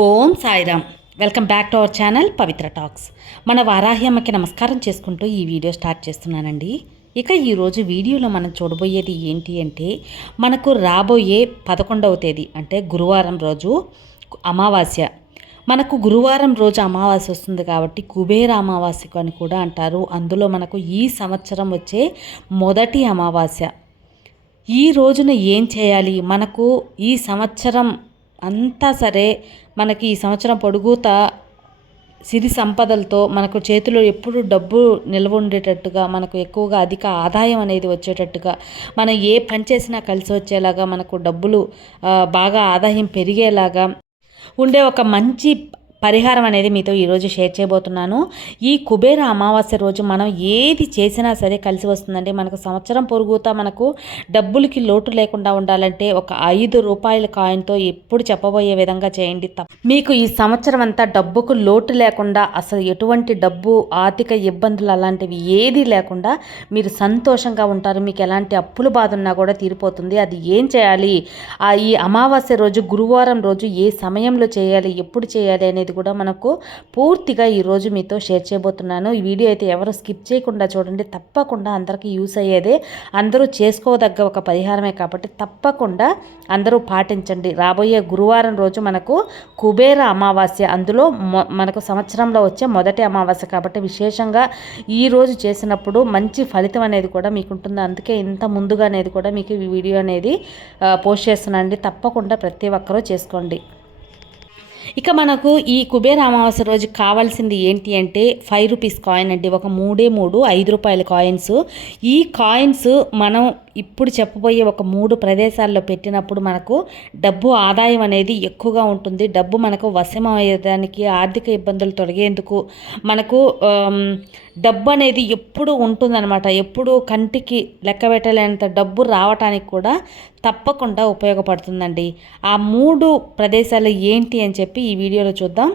Om Sairam. Welcome back to our channel Pavitra talks. మన వారాహ్యమ్మకి నమస్కారం చేసుకుంటూ ఈ వీడియో స్టార్ట్ చేస్తున్నానండి. ఇక ఈరోజు వీడియోలో మనం చూడబోయేది ఏంటి అంటే మనకు రాబోయే పదకొండవ తేదీ అంటే గురువారం రోజు అమావాస్య. మనకు గురువారం రోజు అమావాస్య వస్తుంది కాబట్టి కుబేర అమావాస్య అని కూడా అంటారు. అందులో మనకు ఈ సంవత్సరం వచ్చే మొదటి అమావాస్య. ఈ రోజున ఏం చేయాలి? మనకు ఈ సంవత్సరం అంతా సరే మనకి ఈ సంవత్సరం పొడుగుతా సిరి సంపదలతో మనకు చేతిలో ఎప్పుడు డబ్బు నిల్వ ఉండేటట్టుగా మనకు ఎక్కువగా అధిక ఆదాయం అనేది వచ్చేటట్టుగా మనం ఏ పని చేసినా కలిసి వచ్చేలాగా మనకు డబ్బులు బాగా ఆదాయం పెరిగేలాగా ఉండే ఒక మంచి పరిహారం అనేది మీతో ఈరోజు షేర్ చేయబోతున్నాను. ఈ కుబేర అమావాస్య రోజు మనం ఏది చేసినా సరే కలిసి వస్తుందండి. మనకు సంవత్సరం పొరుగుతా మనకు డబ్బులకి లోటు లేకుండా ఉండాలంటే ఒక ఐదు రూపాయల కాయిన్తో ఎప్పుడు చెప్పబోయే విధంగా చేయండి. మీకు ఈ సంవత్సరం అంతా డబ్బుకు లోటు లేకుండా అసలు ఎటువంటి డబ్బు ఆర్థిక ఇబ్బందులు అలాంటివి ఏది లేకుండా మీరు సంతోషంగా ఉంటారు. మీకు ఎలాంటి అప్పులు బాధ ఉన్నా కూడా తీరిపోతుంది. అది ఏం చేయాలి? ఆ ఈ అమావాస్య రోజు గురువారం రోజు ఏ సమయంలో చేయాలి? ఎప్పుడు చేయాలి అనేది అనేది కూడా మనకు పూర్తిగా ఈరోజు మీతో షేర్ చేయబోతున్నాను. ఈ వీడియో అయితే ఎవరు స్కిప్ చేయకుండా చూడండి. తప్పకుండా అందరికీ యూస్ అయ్యేదే. అందరూ చేసుకోదగ్గ ఒక పరిహారమే కాబట్టి తప్పకుండా అందరూ పాటించండి. రాబోయే గురువారం రోజు మనకు కుబేర అమావాస్య. అందులో మనకు సంవత్సరంలో వచ్చే మొదటి అమావాస్య కాబట్టి విశేషంగా ఈ రోజు చేసినప్పుడు మంచి ఫలితం అనేది కూడా మీకు ఉంటుంది అందుకే ఇంత ముందుగా అనేది కూడా మీకు ఈ వీడియో అనేది పోస్ట్ చేస్తున్నానండి. తప్పకుండా ప్రతి ఒక్కరూ చేసుకోండి. ఇక మనకు ఈ కుబేర అమావాస్య రోజు కావాల్సింది ఏంటి అంటే ఫైవ్ రూపీస్ కాయిన్ అండి. ఒక మూడే మూడు ఐదు రూపాయల కాయిన్స్ ఈ కాయిన్స్ మనం ఇప్పుడు చెప్పబోయే ఒక మూడు ప్రదేశాల్లో పెట్టినప్పుడు మనకు డబ్బు ఆదాయం అనేది ఎక్కువగా ఉంటుంది. డబ్బు మనకు వశమయ్యేదానికి ఆర్థిక ఇబ్బందులు తొలగేందుకు మనకు డబ్బు అనేది ఎప్పుడు ఉంటుందన్నమాట. ఎప్పుడు కంటికి లెక్క పెట్టలేనంత డబ్బు రావటానికి కూడా తప్పకుండా ఉపయోగపడుతుందండి. ఆ మూడు ప్రదేశాలు ఏంటి అని చెప్పి ఈ వీడియోలో చూద్దాం.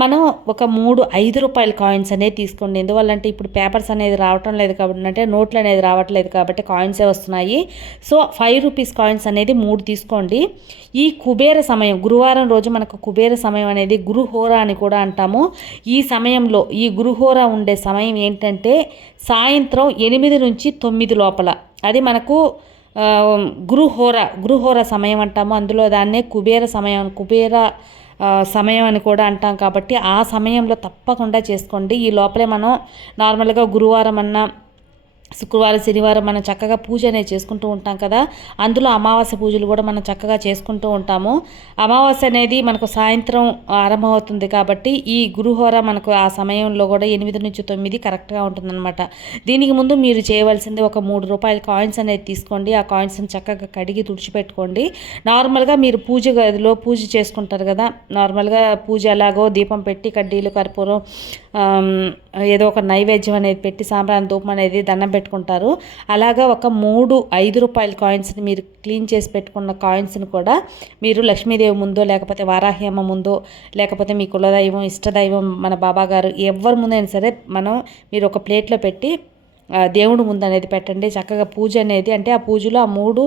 మనం ఒక మూడు ఐదు రూపాయల కాయిన్స్ అనేది తీసుకోండి. ఎందువల్లంటే ఇప్పుడు పేపర్స్ అనేది రావటం లేదు కాబట్టి అంటే నోట్లు అనేది రావట్లేదు కాబట్టి కాయిన్సే వస్తున్నాయి. సో ఫైవ్ రూపీస్ కాయిన్స్ అనేది మూడు తీసుకోండి. ఈ కుబేర సమయం గురువారం రోజు మనకు కుబేర సమయం అనేది గురుహోర అని కూడా అంటాము. ఈ సమయంలో ఈ గురుహోర ఉండే సమయం ఏంటంటే సాయంత్రం ఎనిమిది నుంచి తొమ్మిది లోపల. అది మనకు గురుహోర గురుహోర సమయం అంటాము. అందులో దాన్నే కుబేర సమయం కుబేర సమయం అని కూడా అంటాం కాబట్టి ఆ సమయంలో తప్పకుండా చేసుకోండి. ఈ లోపలే మనం నార్మల్గా గురువారం అన్న శుక్రవారం శనివారం మనం చక్కగా పూజ అనేది చేసుకుంటూ ఉంటాం కదా. అందులో అమావాస్య పూజలు కూడా మనం చక్కగా చేసుకుంటూ ఉంటాము. అమావాస్య అనేది మనకు సాయంత్రం ఆరంభమవుతుంది కాబట్టి ఈ గురుహోర మనకు ఆ సమయంలో కూడా ఎనిమిది నుంచి తొమ్మిది కరెక్ట్గా ఉంటుందన్నమాట. దీనికి ముందు మీరు చేయవలసింది ఒక మూడు రూపాయల కాయిన్స్ అనేది తీసుకోండి. ఆ కాయిన్స్ని చక్కగా కడిగి తుడిచిపెట్టుకోండి. నార్మల్గా మీరు పూజ గదిలో పూజ చేసుకుంటారు కదా. నార్మల్గా పూజ ఎలాగో దీపం పెట్టి కడ్డీలు కర్పూరం ఏదో ఒక నైవేద్యం అనేది పెట్టి సాంబ్రాణి ధూపం అనేది దండం పెట్టుకుంటారు. అలాగా ఒక మూడు ఐదు రూపాయల కాయిన్స్ని మీరు క్లీన్ చేసి పెట్టుకున్న కాయిన్స్ని కూడా మీరు లక్ష్మీదేవి ముందో లేకపోతే వారాహి ముందో లేకపోతే మీ కులదైవం ఇష్టదైవం మన బాబా గారు ఎవరి ముందైనా సరే మనం మీరు ఒక ప్లేట్లో పెట్టి దేవుడు ముందు అనేది పెట్టండి. చక్కగా పూజ అనేది అంటే ఆ పూజలో ఆ మూడు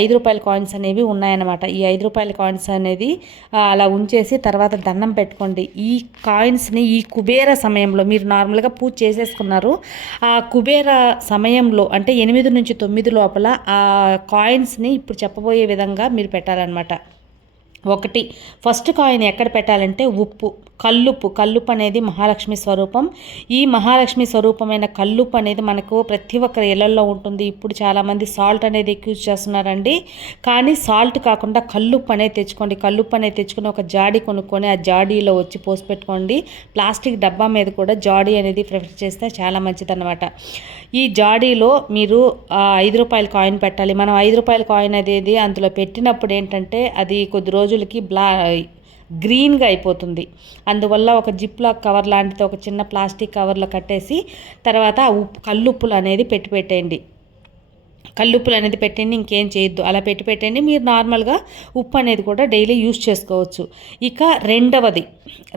ఐదు రూపాయల కాయిన్స్ అనేవి ఉన్నాయన్నమాట. ఈ ఐదు రూపాయల కాయిన్స్ అనేది అలా ఉంచేసి తర్వాత దండం పెట్టుకోండి. ఈ కాయిన్స్ని ఈ కుబేర సమయంలో మీరు నార్మల్గా పూజ చేసేసుకున్నారు. ఆ కుబేర సమయంలో అంటే ఎనిమిది నుంచి తొమ్మిది లోపల ఆ కాయిన్స్ని ఇప్పుడు చెప్పబోయే విధంగా మీరు పెట్టాలన్నమాట. ఒకటి. ఫస్ట్ కాయిన్ ఎక్కడ పెట్టాలంటే ఉప్పు కల్లుప్పు. కల్లుప్పు అనేది మహాలక్ష్మి స్వరూపం. ఈ మహాలక్ష్మి స్వరూపమైన కల్లుప్పు అనేది మనకు ప్రతి ఒక్కరి ఇళ్ళలో ఉంటుంది. ఇప్పుడు చాలామంది సాల్ట్ అనేది ఎక్కువ చేస్తున్నారండి. కానీ సాల్ట్ కాకుండా కల్లుప్పు అనేది తెచ్చుకోండి. కల్లుప్పు అనేది తెచ్చుకొని ఒక జాడి కొనుక్కొని ఆ జాడీలో వచ్చి పోసి పెట్టుకోండి. ప్లాస్టిక్ డబ్బా మీద కూడా జాడీ అనేది ప్రిఫర్ చేస్తే చాలా మంచిదన్నమాట. ఈ జాడీలో మీరు ఐదు రూపాయల కాయిన్ పెట్టాలి. మనం ఐదు రూపాయల కాయిన్ అనేది అందులో పెట్టినప్పుడు ఏంటంటే అది కొద్ది రోజులకి బ్లా గ్రీన్గా అయిపోతుంది. అందువల్ల ఒక జిప్లా కవర్ లాంటిది ఒక చిన్న ప్లాస్టిక్ కవర్లో కట్టేసి తర్వాత ఉప్పు కల్లుప్పులు అనేది పెట్టి పెట్టేయండి. కల్లుప్పులు అనేది పెట్టండి ఇంకేం చేయొద్దు. అలా పెట్టి పెట్టండి. మీరు నార్మల్గా ఉప్పు అనేది కూడా డైలీ యూస్ చేసుకోవచ్చు. ఇక రెండవది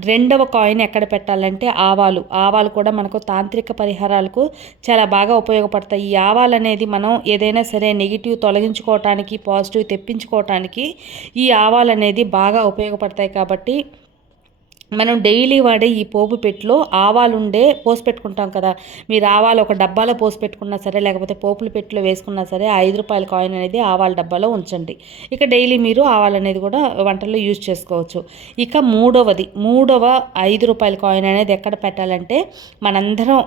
రెండవ కాయిన్ ఎక్కడ పెట్టాలంటే ఆవాలు. ఆవాలు కూడా మనకు తాంత్రిక పరిహారాలకు చాలా బాగా ఉపయోగపడతాయి. ఈ ఆవాలు అనేది మనం ఏదైనా సరే నెగిటివ్ తొలగించుకోవటానికి పాజిటివ్ తెప్పించుకోవటానికి ఈ ఆవాలు అనేది బాగా ఉపయోగపడతాయి కాబట్టి మనం డైలీ వాడే ఈ పోపు పెట్టులో ఆవాలు ఉండే పోసి పెట్టుకుంటాం కదా. మీరు ఆవాలు ఒక డబ్బాలో పోసి పెట్టుకున్నా సరే లేకపోతే పోపుల పెట్టులో వేసుకున్నా సరే ఐదు రూపాయల కాయిన్ అనేది ఆవాల డబ్బాలో ఉంచండి. ఇక డైలీ మీరు ఆవాలు అనేది కూడా వంటల్లో యూజ్ చేసుకోవచ్చు. ఇక మూడవది మూడవ ఐదు రూపాయల కాయిన్ అనేది ఎక్కడ పెట్టాలంటే మనందరం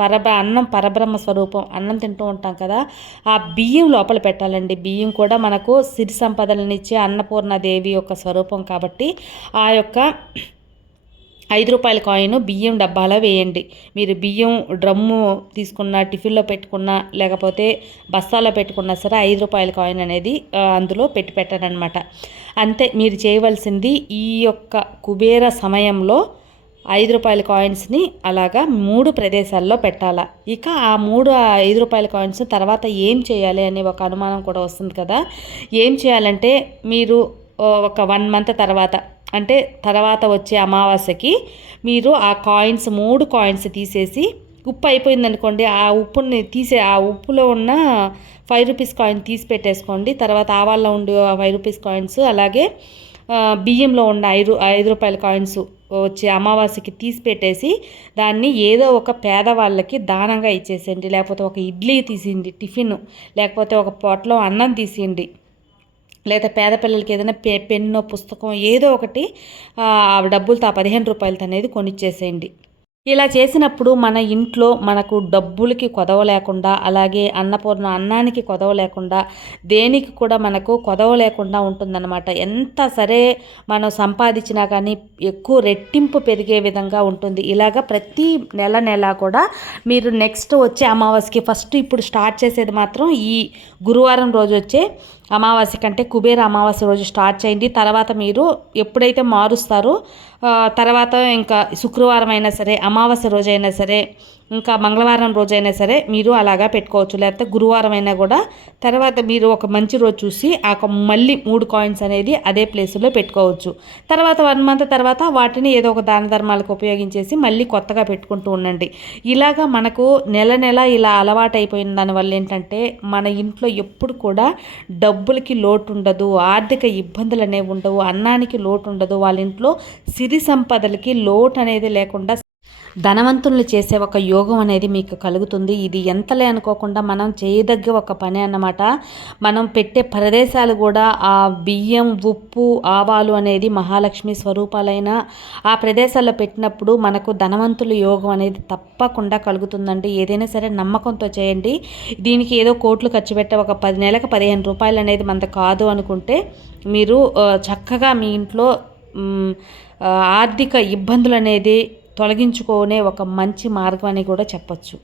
పరబ అన్నం పరబ్రహ్మ స్వరూపం అన్నం తింటూ ఉంటాం కదా ఆ బియ్యం లోపల పెట్టాలండి. బియ్యం కూడా మనకు సిరి సంపదలనిచ్చే అన్నపూర్ణదేవి యొక్క స్వరూపం కాబట్టి ఆ యొక్క ఐదు రూపాయల కాయిన్ బియ్యం డబ్బాలో వేయండి. మీరు బియ్యం డ్రమ్ము తీసుకున్న టిఫిన్లో పెట్టుకున్న లేకపోతే బస్తాలో పెట్టుకున్నా సరే ఐదు రూపాయల కాయిన్ అనేది అందులో పెట్టి పెట్టారనమాట అంతే మీరు చేయవలసింది ఈ యొక్క కుబేర సమయంలో ఐదు రూపాయల కాయిన్స్ని అలాగా మూడు ప్రదేశాల్లో పెట్టాలా. ఇక ఆ మూడు ఐదు రూపాయల కాయిన్స్ తర్వాత ఏం చేయాలి అనే ఒక అనుమానం కూడా వస్తుంది కదా. ఏం చేయాలంటే మీరు ఒక వన్ మంత్ తర్వాత అంటే తర్వాత వచ్చే అమావాస్యకి మీరు ఆ కాయిన్స్ మూడు కాయిన్స్ తీసేసి ఉప్పు అయిపోయింది అనుకోండి ఆ ఉప్పుని తీసే ఆ ఉప్పులో ఉన్న ఫైవ్ రూపీస్ కాయిన్ తీసి పెట్టేసుకోండి. తర్వాత ఆవాల్లో ఉండే ఫైవ్ రూపీస్ కాయిన్స్ అలాగే బియ్యంలో ఉన్న ఐదు ఐదు రూపాయల కాయిన్స్ వచ్చే అమావాస్యకి తీసి పెట్టేసి దాన్ని ఏదో ఒక పేదవాళ్ళకి దానంగా ఇచ్చేసేయండి. లేకపోతే ఒక ఇడ్లీ తీసిండి టిఫిన్ లేకపోతే ఒక పొట్లో అన్నం తీసిండి లేదా పేద పిల్లలకి ఏదైనా పె పెన్ను పుస్తకం ఏదో ఒకటి ఆ డబ్బులతో ఆ పదిహేను రూపాయలతో అనేది కొనిచ్చేసేయండి. ఇలా చేసినప్పుడు మన ఇంట్లో మనకు డబ్బులకి కొదవ లేకుండా అలాగే అన్నపూర్ణ అన్నానికి కొదవ లేకుండా దేనికి కూడా మనకు కొదవ లేకుండా ఉంటుందన్నమాట. ఎంత సరే మనం సంపాదించినా కానీ ఎక్కువ రెట్టింపు పెరిగే విధంగా ఉంటుంది. ఇలాగ ప్రతి నెల నెల కూడా మీరు నెక్స్ట్ వచ్చే అమావాస్యకి ఫస్ట్ ఇప్పుడు స్టార్ట్ చేసేది మాత్రం ఈ గురువారం రోజు వచ్చే అమావాస్య కంటే కుబేర అమావాస్య రోజు స్టార్ట్ చేయండి. తర్వాత మీరు ఎప్పుడైతే మారుస్తారో తర్వాత ఇంకా శుక్రవారం అయినా సరే అమావాస్య రోజైనా సరే ఇంకా మంగళవారం రోజైనా సరే మీరు అలాగా పెట్టుకోవచ్చు. లేకపోతే గురువారం అయినా కూడా తర్వాత మీరు ఒక మంచి రోజు చూసి ఆ మళ్ళీ మూడు కాయిన్స్ అనేది అదే ప్లేస్లో పెట్టుకోవచ్చు. తర్వాత వన్ మంత్ తర్వాత వాటిని ఏదో ఒక దాన ధర్మాలకు ఉపయోగించేసి మళ్ళీ కొత్తగా పెట్టుకుంటూ ఉండండి. ఇలాగా మనకు నెల నెల ఇలా అలవాటైపోయిన దానివల్ల ఏంటంటే మన ఇంట్లో ఎప్పుడు కూడా డబ్బులకి లోటు ఉండదు ఆర్థిక ఇబ్బందులు అనేవి ఉండవు అన్నానికి లోటు ఉండదు వాళ్ళ ఇంట్లో సిరి సంపదలకి లోటు అనేది లేకుండా ధనవంతులు చేసే ఒక యోగం అనేది మీకు కలుగుతుంది. ఇది ఎంతలే అనుకోకుండా మనం చేయదగ్గ ఒక పని అన్నమాట. మనం పెట్టే ప్రదేశాలు కూడా ఆ బియ్యం ఉప్పు ఆవాలు అనేది మహాలక్ష్మి స్వరూపాలైన ఆ ప్రదేశాల్లో పెట్టినప్పుడు మనకు ధనవంతుల యోగం అనేది తప్పకుండా కలుగుతుందండి. ఏదైనా సరే నమ్మకంతో చేయండి. దీనికి ఏదో కోట్లు ఖర్చు పెట్టే ఒక పది నెలకు పదిహేను రూపాయలు అనేది మనది కాదు అనుకుంటే మీరు చక్కగా మీ ఇంట్లో ఆర్థిక ఇబ్బందులు అనేది తొలగించుకునే ఒక మంచి మార్గం అని కూడా చెప్పొచ్చు.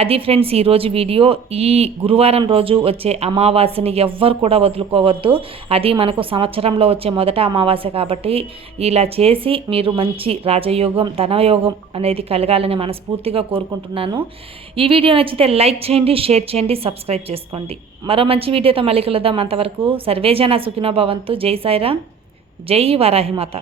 అది ఫ్రెండ్స్ ఈరోజు వీడియో. ఈ గురువారం రోజు వచ్చే అమావాస్యని ఎవ్వరు కూడా వదులుకోవద్దు. అది మనకు సంవత్సరంలో వచ్చే మొదట అమావాస్య కాబట్టి ఇలా చేసి మీరు మంచి రాజయోగం ధనయోగం అనేది కలగాలని మనస్ఫూర్తిగా కోరుకుంటున్నాను. ఈ వీడియో నచ్చితే లైక్ చేయండి షేర్ చేయండి సబ్స్క్రైబ్ చేసుకోండి. మరో మంచి వీడియోతో మళ్ళీ కలుద్దాం అంతవరకు. సర్వేజన సుఖినో భవంతు. జై సాయిరామ్. జై వారాహిమాత